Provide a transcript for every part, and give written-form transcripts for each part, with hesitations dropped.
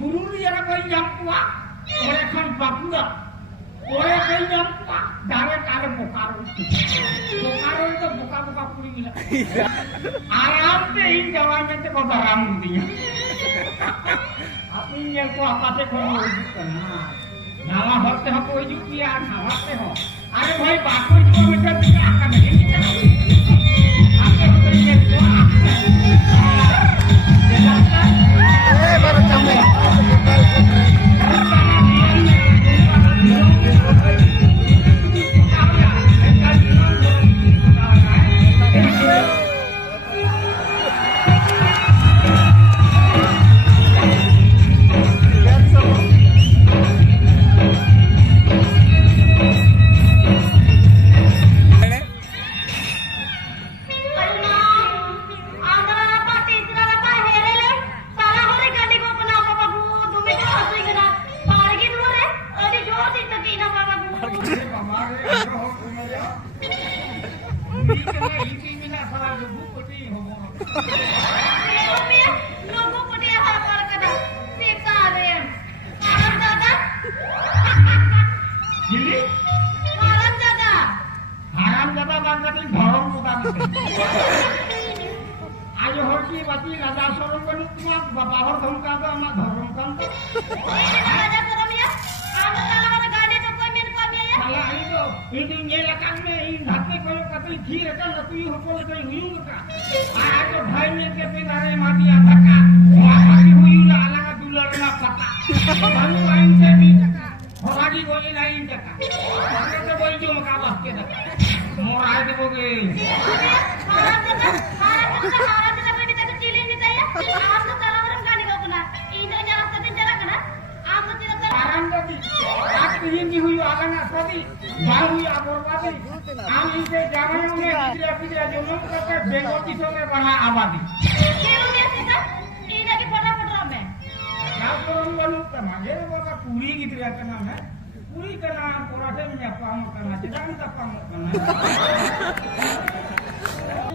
Purulia na koy nyampa, ore kan bakuda, ore koy nyampa, dare kare bokaro itu buka puri gila. Aram te in jawan te ko baram dia. Api nya ko apa te ko hidup kana. Nawa hote ha ko hidup dia, nawa te ho. Are bhai baku jo meter dia akan ini. Ape hote nya ko. Baru sampai. Ayo horki bati raja sorong kan tuak bapak hor dong kan ama dorong kan raja sorong ya anu kala mana gade to koi men ko me ya kala itu nyela kan me in hatte ko kati dhir kan tu yu ko to huyung ka ayo bhai me ke pinare mati ataka mati huyung la ala dular na pata baru lain se bi taka horagi goli lain taka mane to boi jo ka bas ke taka morai de boge ini huyu alana sadi baru ya borwadi ami se jamane une kidra jono ke bengoti sone bana abadi keune sita ina ki photo me na koron bolu kama ye boka puri kidra kana me puri kana porate me pam kana jang ta pam kana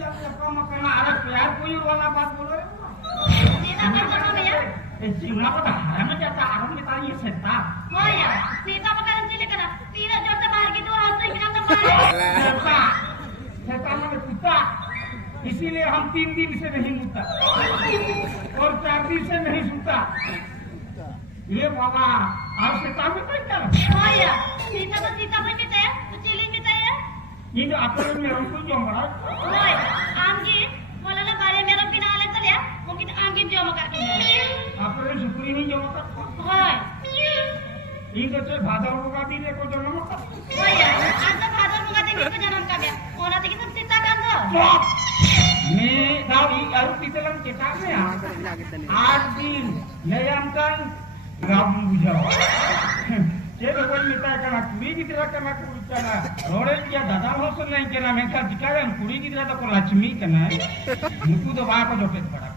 ya pam kana ara pyar koi wala baat bolo re sita ka me ya जीवना को धारा में जाता आराम में ताई सेता हो या सीता पकड़न चले करा तीरा जोता मार के तो हाथ से गिरा तो मार सेता में कुत्ता इसीलिए हम 3 दिन से नहीं मुता और 4 दिन से नहीं सुता ये बाबा आप सेता में क्या हो या सीता में कहते हैं तो चिली कहते हैं ये जो अपन में हमको जो मरा हो आम जी बोला ना बारे मेरा बिना ले चले mungkin angin jama kaki apre sukuri ni jama ka hoy ingo che bhadar muga dine ko janam ka hoy anta bhadar muga dine ko janam ka be ona te kitu sita kan do me dawi aru pitelam cheta me 8 din layam kan rabun bujao che dogon mita kana kuri gidra kana kuri kana rore ya dada hoson nahi kana me ka dikaran kuri gidra to ko lachmi kana mutu do ba ko jote pada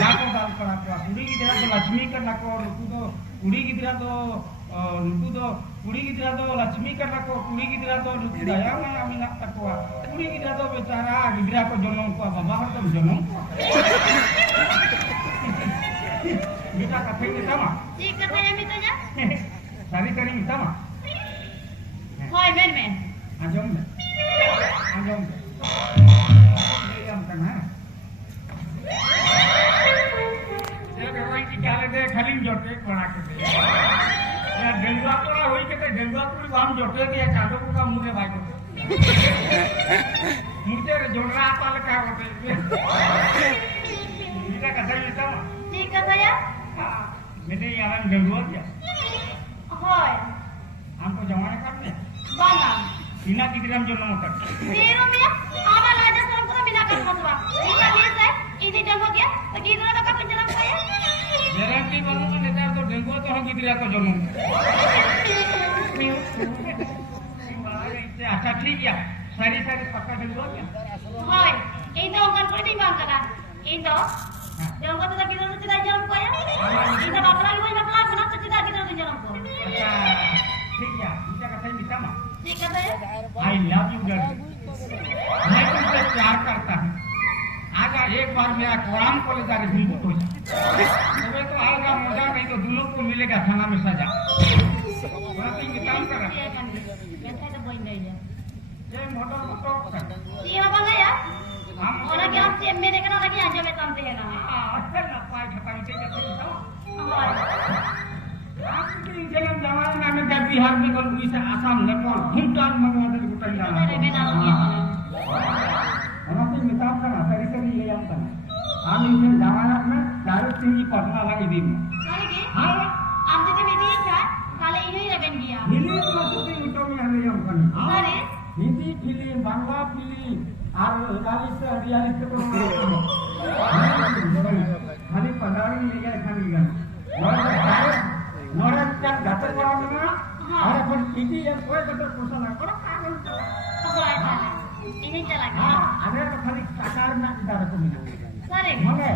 लाको दाल करा को कुड़ी की तरह तो लक्ष्मी करना को नुकु तो कुड़ी की तरह तो लक्ष्मी करना को कुड़ी की तरह तो नुकु दया में आमी ना तको कुड़ी की तरह तो बेचारा गिदरा को जन्म को बाबा हर तो जन्म बेटा कथे बेटा मा ठीक कथा या मितो जा सारी करी मिता मा होय men आजम ये हम करना दे खाली जोटे बना के दे या गंगा तोड़ा होई के गंगा तोड़ी हम जोटे के चादो का मुंह भाई को मुझे जोड़ना पाल का होते इनका कथा लेता ठीक है भैया हां मेरे यार गंगवा क्या होय हमको जमाने करने बाला बिना किधरम जो नमक तेरो में आवा राजा सरम को बिना कर मसवा इनका लिए है इधर जम गया तो किधर का पिंजरा खाया गारंटी वालों का नेता तो डेंगू तो हम किधर को जम अच्छा ठीक है सारी पक्का डेंगू क्या होय इन तो अंकल को दी मांग करा इन तो डेंगू तो किधर से चिदा जम को या इन तो बापरा को ना प्लान बना तो चिदा किधर से जम को अच्छा ठीक है इनका कथा मिटा मा ठीक है आई लव यू डैडी मैं तुमसे प्यार करता हूं आजा एक बार मेरा कोराम कॉलेज आ रही हूं तो आएगा मजा नहीं तो को मिलेगा थाना में सजा। बड़ा काम कर रहा तो बोल नहीं है ये मोटर ये बंगा यार हम और क्या से मेरे कना लगी आज में काम पे ना अच्छा ना पाए खपाई के करते तो हमारे आपकी जन्म जमाना में जब बिहार में कल उड़ीसा आसाम नेपाल भूटान मंगवाते गुटाई जा मेरे बेटा लोग हमारे मिताब का तरीका नहीं है हम हम इंडियन जमाना में दारू सिंह पटना लगी दिन कहे की हां आप जैसे बेटी है काले यही रबन गया हिंदी में सुती उठो में हमें हम कनी अरे हिंदी फिल्म बांग्ला फिल्म और रियलिटी से को खाली पढ़ाई नहीं है खाली गाना नोरा क्या गाते पढ़ाने में और अपन हिंदी या कोई बता पूछा ना करो पागल तो ऐसा यही चला गया अरे तो खाली साकार में इधर को मिला अरे मगे